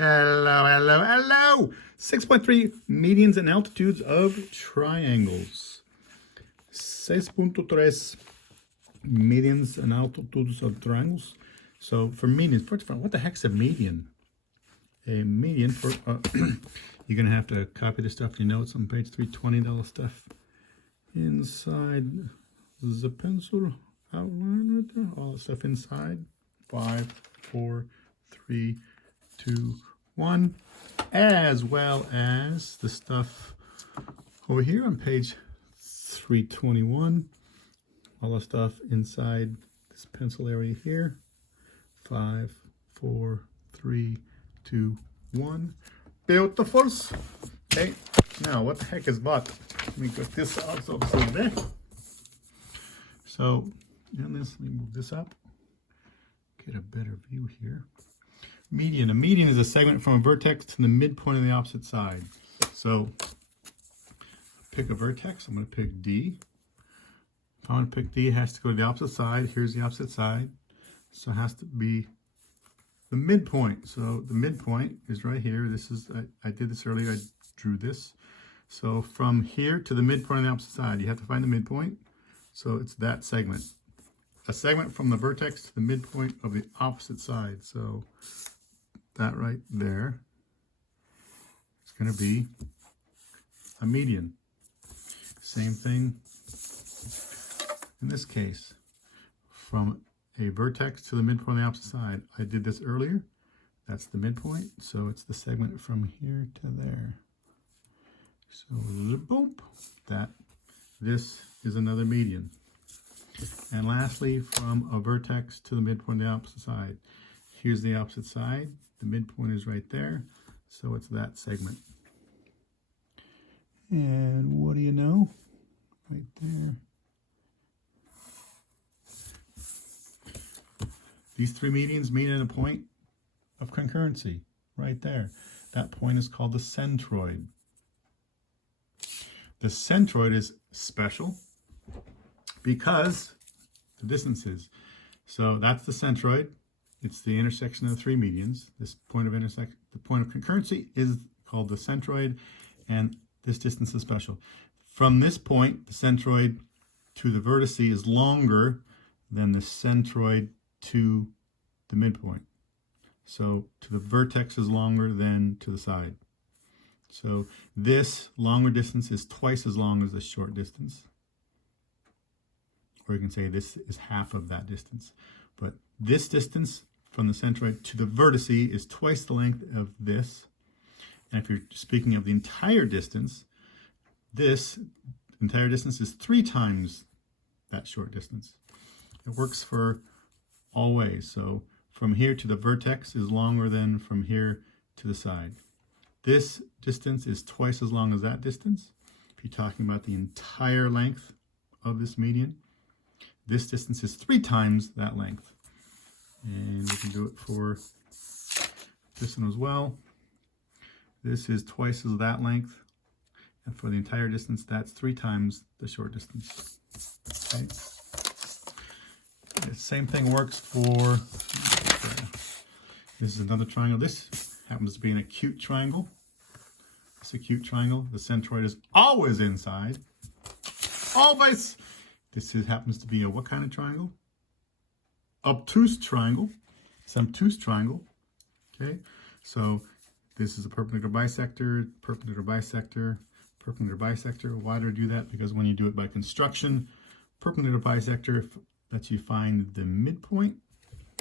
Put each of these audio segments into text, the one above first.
Hello, hello, hello! 6.3 medians and altitudes of triangles. 6.3 medians and altitudes of triangles. So for medians, first of all, what the heck's a median? A median for, you're going to have to copy the stuff in your notes on page 320, stuff inside the pencil outline right there. All the stuff inside. 5, 4, 3, 2, 1, as well as the stuff over here on page 321. All the stuff inside this pencil area here. 5, 4, 3, 2, 1. Beautifuls. Okay, now what the heck is what? Let me get this also there. So, and this, let me move this up. Get a better view here. Median. A median is a segment from a vertex to the midpoint of the opposite side. So, pick a vertex. I'm going to pick D. If I want to pick D, it has to go to the opposite side. Here's the opposite side. So it has to be the midpoint. So the midpoint is right here. This is, I did this earlier. I drew this. So from here to the midpoint of the opposite side, you have to find the midpoint. So it's that segment. A segment from the vertex to the midpoint of the opposite side. So that right there is going to be a median. Same thing in this case. From a vertex to the midpoint of the opposite side. I did this earlier. That's the midpoint. So it's the segment from here to there. So boop, this is another median. And lastly, from a vertex to the midpoint of the opposite side. Here's the opposite side. The midpoint is right there. So it's that segment. And what do you know? Right there. These three medians meet at a point of concurrency. Right there. That point is called the centroid. The centroid is special because the distances. So that's the centroid. It's the intersection of the three medians. This point of intersection, the point of concurrency is called the centroid, and this distance is special. From this point, the centroid to the vertex is longer than the centroid to the midpoint. So to the vertex is longer than to the side. So this longer distance is twice as long as the short distance. Or you can say this is half of that distance. But this distance from the centroid to the vertex is twice the length of this. And if you're speaking of the entire distance, this entire distance is 3 times that short distance. It works for all ways. So from here to the vertex is longer than from here to the side. This distance is twice as long as that distance. If you're talking about the entire length of this median, this distance is 3 times that length. And we can do it for this one as well. This is twice as that length. And for the entire distance, that's 3 times the short distance. Okay. The same thing works for, this is another triangle. This happens to be an acute triangle. It's acute triangle. The centroid is always inside. Always. This happens to be a what kind of triangle? Obtuse triangle. It's an obtuse triangle. Okay. So this is a perpendicular bisector, perpendicular bisector, perpendicular bisector. Why do I do that? Because when you do it by construction, perpendicular bisector lets you find the midpoint.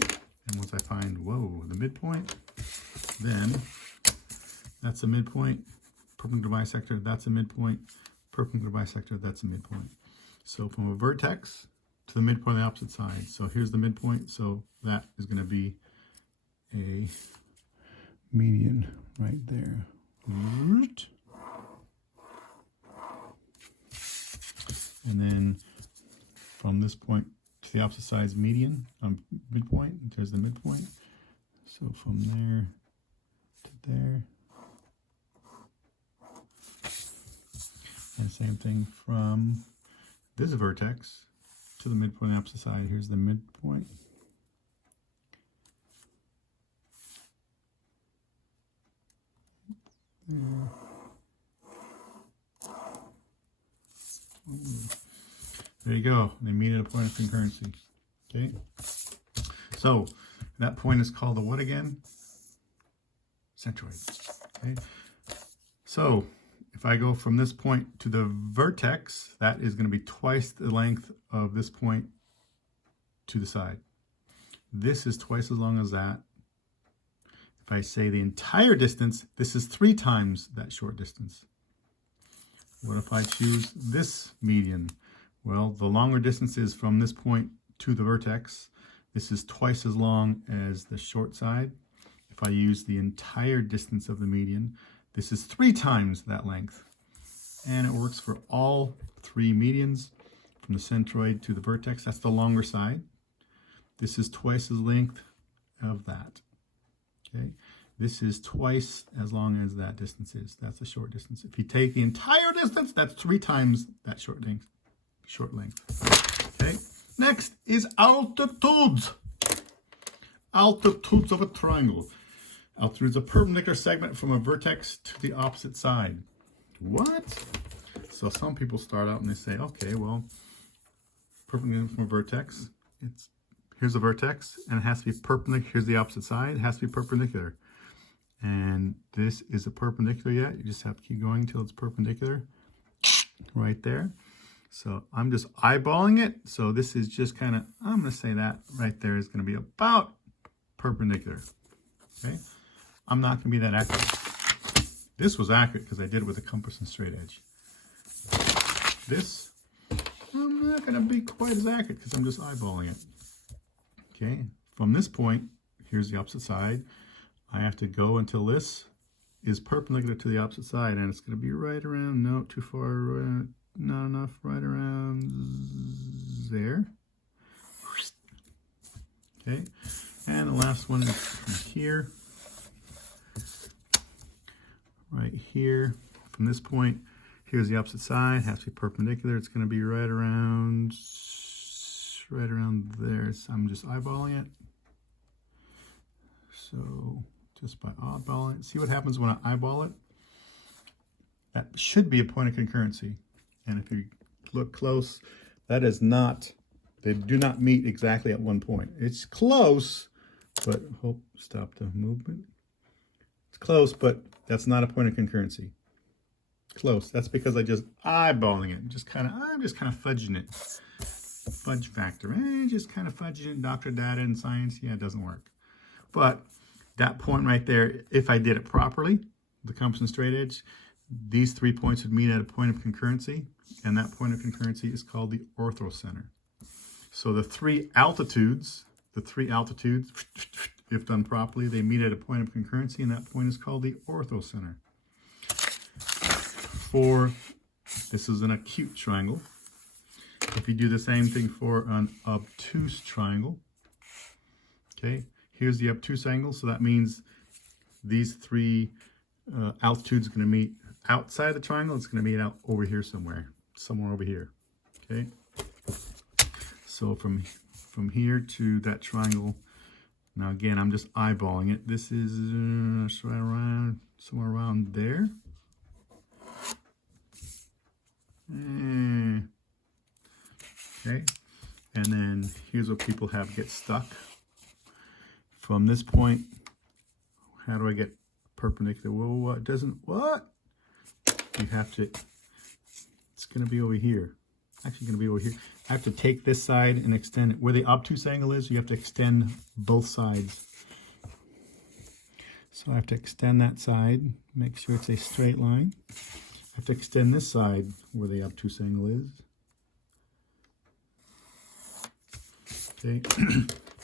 And once I find, the midpoint, then that's a midpoint. Perpendicular bisector, that's a midpoint. Perpendicular bisector, that's a midpoint. So from a vertex to the midpoint of the opposite side. So here's the midpoint. So that is going to be a median right there. And then from this point to the opposite side's median, midpoint, there's the midpoint. So from there to there. And same thing from this vertex to the midpoint of the opposite side. Here's the midpoint. There you go. They meet at a point of concurrency. Okay. So that point is called the what again? Centroid. Okay. So if I go from this point to the vertex, that is going to be twice the length of this point to the side. This is twice as long as that. If I say the entire distance, this is 3 times that short distance. What if I choose this median? Well, the longer distance is from this point to the vertex. This is twice as long as the short side. If I use the entire distance of the median, this is 3 times that length. And it works for all 3 medians from the centroid to the vertex. That's the longer side. This is twice as length of that. Okay, this is twice as long as that distance is. That's the short distance. If you take the entire distance, that's 3 times that short length. Okay, next is altitudes. Altitudes of a triangle. Altitude is a perpendicular segment from a vertex to the opposite side. What? So some people start out and they say, okay, well, perpendicular from a vertex. Here's a vertex, and it has to be perpendicular. Here's the opposite side. It has to be perpendicular. And this is a perpendicular yet. You just have to keep going until it's perpendicular. Right there. So I'm just eyeballing it. So this is just kind of, I'm going to say that right there is going to be about perpendicular. Okay. I'm not going to be that accurate. This was accurate because I did it with a compass and straight edge. This, I'm not going to be quite as accurate because I'm just eyeballing it. Okay, from this point, here's the opposite side. I have to go until this is perpendicular to the opposite side, and it's going to be right around, no, too far, not enough, right around there. Okay, and the last one is from here, right here. From this point, here's the opposite side, has to be perpendicular. It's going to be right around there. So I'm just eyeballing it. So just by eyeballing it, see what happens when I eyeball it? That should be a point of concurrency. And if you look close, that is not, they do not meet exactly at one point. It's close, but stop the movement. It's close, but that's not a point of concurrency. Close. That's because I just eyeballing it. I'm just kind of fudging it. Fudge factor, just kind of fudging it. Doctor data and science, yeah, it doesn't work. But that point right there, if I did it properly, the compass and straight edge, these 3 points would meet at a point of concurrency, and that point of concurrency is called the orthocenter. So the 3 altitudes, if done properly, they meet at a point of concurrency, and that point is called the orthocenter. This is an acute triangle. If you do the same thing for an obtuse triangle, okay, here's the obtuse angle, so that means these 3 altitudes are going to meet outside the triangle. It's going to meet out over here somewhere over here, okay? So from here to that triangle, now again, I'm just eyeballing it. This is right around, somewhere around there. Okay, and then here's what people have get stuck. From this point, how do I get perpendicular? Well, what doesn't, what? You have to, it's going to be over here. Actually going to be over here. I have to take this side and extend it. Where the obtuse angle is, you have to extend both sides. So I have to extend that side, make sure it's a straight line. I have to extend this side where the obtuse angle is. Okay,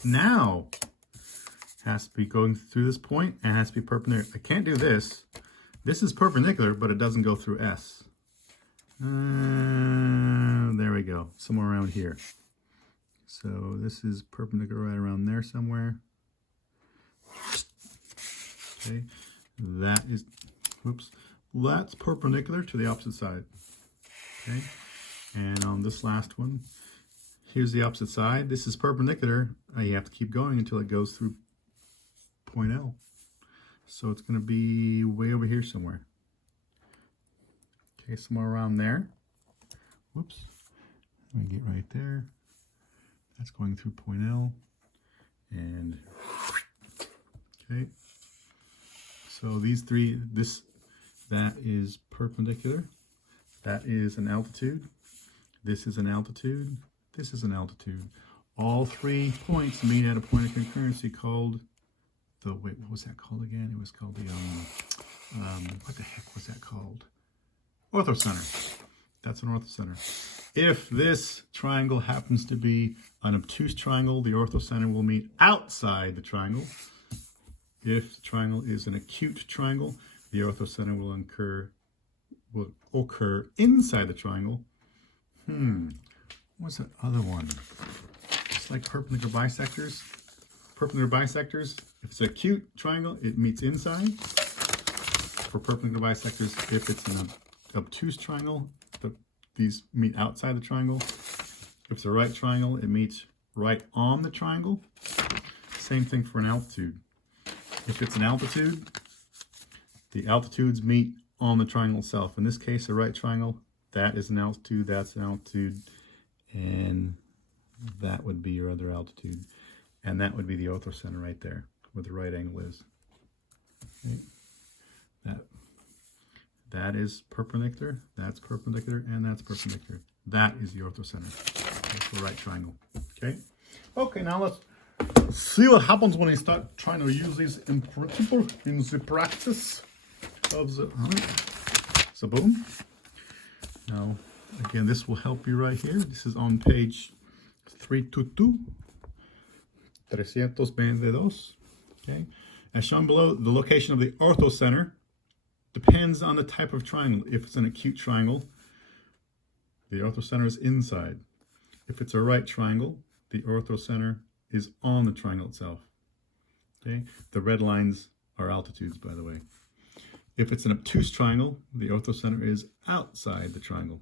now has to be going through this point and has to be perpendicular. I can't do this. This is perpendicular, but it doesn't go through S. There we go, somewhere around here. So this is perpendicular right around there somewhere. Okay, that is, whoops, that's perpendicular to the opposite side. Okay, and on this last one, here's the opposite side. This is perpendicular. You have to keep going until it goes through point L. So it's going to be way over here somewhere. Okay, somewhere around there. Whoops. Let me get right there. That's going through point L. And, okay. So these three, that is perpendicular. That is an altitude. This is an altitude. This is an altitude. All 3 points meet at a point of concurrency called the, wait, what was that called again? It was called the, what the heck was that called? Orthocenter. That's an orthocenter. If this triangle happens to be an obtuse triangle, the orthocenter will meet outside the triangle. If the triangle is an acute triangle, the orthocenter will occur inside the triangle. What's that other one? It's like perpendicular bisectors. Perpendicular bisectors, if it's an acute triangle, it meets inside. For perpendicular bisectors, if it's an obtuse triangle, these meet outside the triangle. If it's a right triangle, it meets right on the triangle. Same thing for an altitude. If it's an altitude, the altitudes meet on the triangle itself. In this case, a right triangle, that is an altitude, that's an altitude, and that would be your other altitude. And that would be the orthocenter right there, where the right angle is. Okay. That is perpendicular, that's perpendicular, and that's perpendicular. That is the orthocenter. That's the right triangle. Okay? Okay, now let's see what happens when you start trying to use these in principle, in the practice of the... So boom. Now, again, this will help you right here. This is on page 322. 322. Okay? As shown below, the location of the orthocenter depends on the type of triangle. If it's an acute triangle, the orthocenter is inside. If it's a right triangle, the orthocenter is on the triangle itself. Okay? The red lines are altitudes, by the way. If it's an obtuse triangle, the orthocenter is outside the triangle.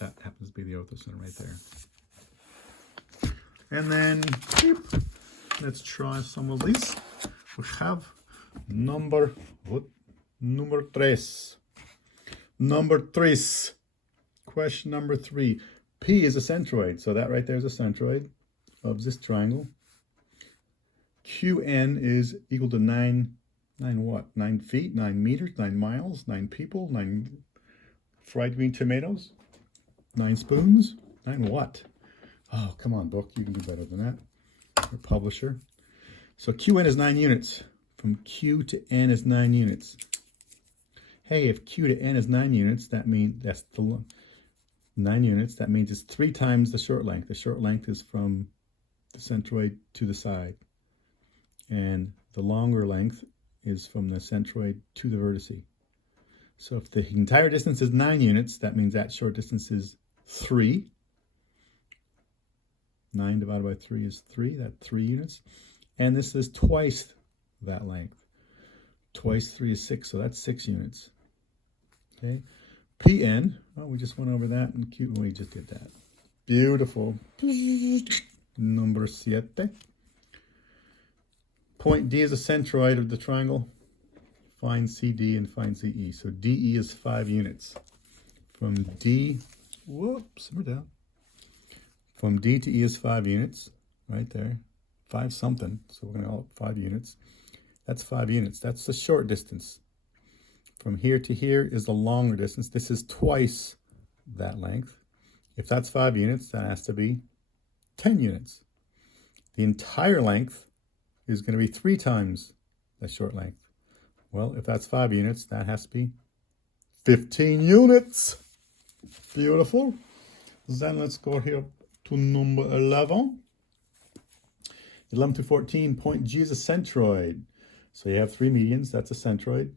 That happens to be the orthocenter right there. And then, let's try some of these. We have number 3. Number 3. Question number 3. P is a centroid, so that right there is a centroid of this triangle. QN is equal to 9 what? 9 feet, 9 meters, 9 miles, 9 people, 9 fried green tomatoes, 9 spoons, 9 what? Oh, come on, book, you can do better than that. Your publisher. So QN is 9 units. From Q to N is 9 units. Hey, if Q to N is 9 units, that means that's the 9 units. That means it's 3 times the short length. The short length is from the centroid to the side. And the longer length is from the centroid to the vertice. So if the entire distance is 9 units, that means that short distance is 3. 9 divided by 3 is 3. That's 3 units. And this is twice that length. Twice 3 is 6, so that's 6 units. Okay. PN, well, we just went over that, and Q, we just did that. Beautiful. Number 7. Point D is a centroid of the triangle. Find CD and find CE. So DE is 5 units. From D, whoops, we're down. From D to E is 5 units, right there. 5 something, so we're going to call it 5 units. That's 5 units. That's the short distance. From here to here is the longer distance. This is twice that length. If that's 5 units, that has to be 10 units. The entire length is going to be 3 times that short length. Well, if that's 5 units, that has to be 15 units. Beautiful. Then let's go here to number 11. 11 to 14, point G is a centroid. So you have 3 medians, that's a centroid.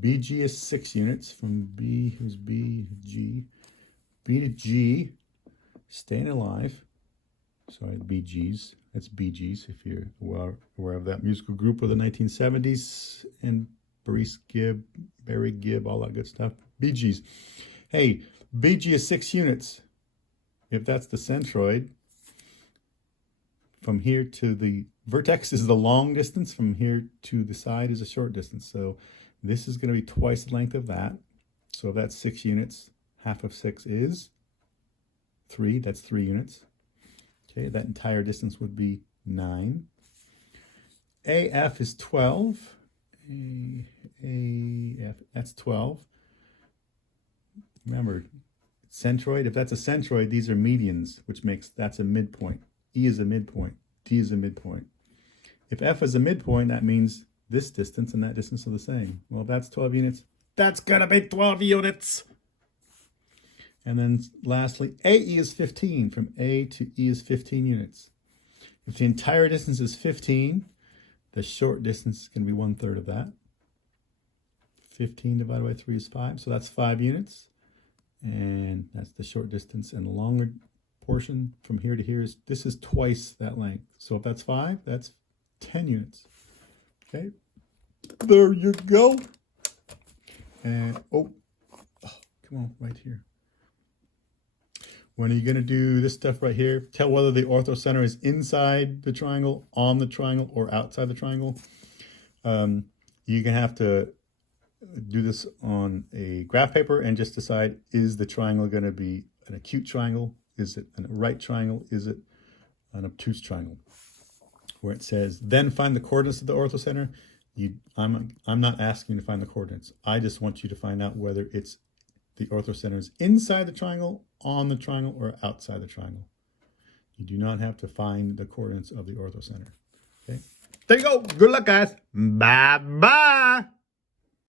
BG is 6 units from B, who's B, G. B to G, staying alive. Sorry, BGs, that's BGs, if you're aware of that musical group of the 1970s, and Boris Gibb, Barry Gibb, all that good stuff. BGs. Hey, BG is 6 units. If that's the centroid, from here to the vertex is the long distance. From here to the side is a short distance. So this is going to be twice the length of that. So if that's 6 units, half of 6 is 3. That's 3 units. Okay, that entire distance would be 9. AF is 12. AF, that's 12. Remember, centroid, if that's a centroid, these are medians, which makes that's a midpoint. E is a midpoint. D is a midpoint. If F is a midpoint, that means this distance and that distance are the same. Well, if that's 12 units, that's gonna be 12 units. And then lastly, AE is 15. From A to E is 15 units. If the entire distance is 15, the short distance is going to be 1/3 of that. 15 divided by 3 is 5. So that's 5 units. And that's the short distance. And the longer portion from here to here this is twice that length. So if that's 5, that's 10 units. Okay. There you go. And, come on, right here. When are you going to do this stuff right here? Tell whether the orthocenter is inside the triangle, on the triangle, or outside the triangle. You're going to have to do this on a graph paper and just decide, is the triangle going to be an acute triangle? Is it a right triangle? Is it an obtuse triangle? Where it says, then find the coordinates of the orthocenter. I'm not asking you to find the coordinates. I just want you to find out whether it's the orthocenter is inside the triangle, on the triangle, or outside the triangle. You do not have to find the coordinates of the orthocenter. Okay. There you go. Good luck, guys. Bye-bye.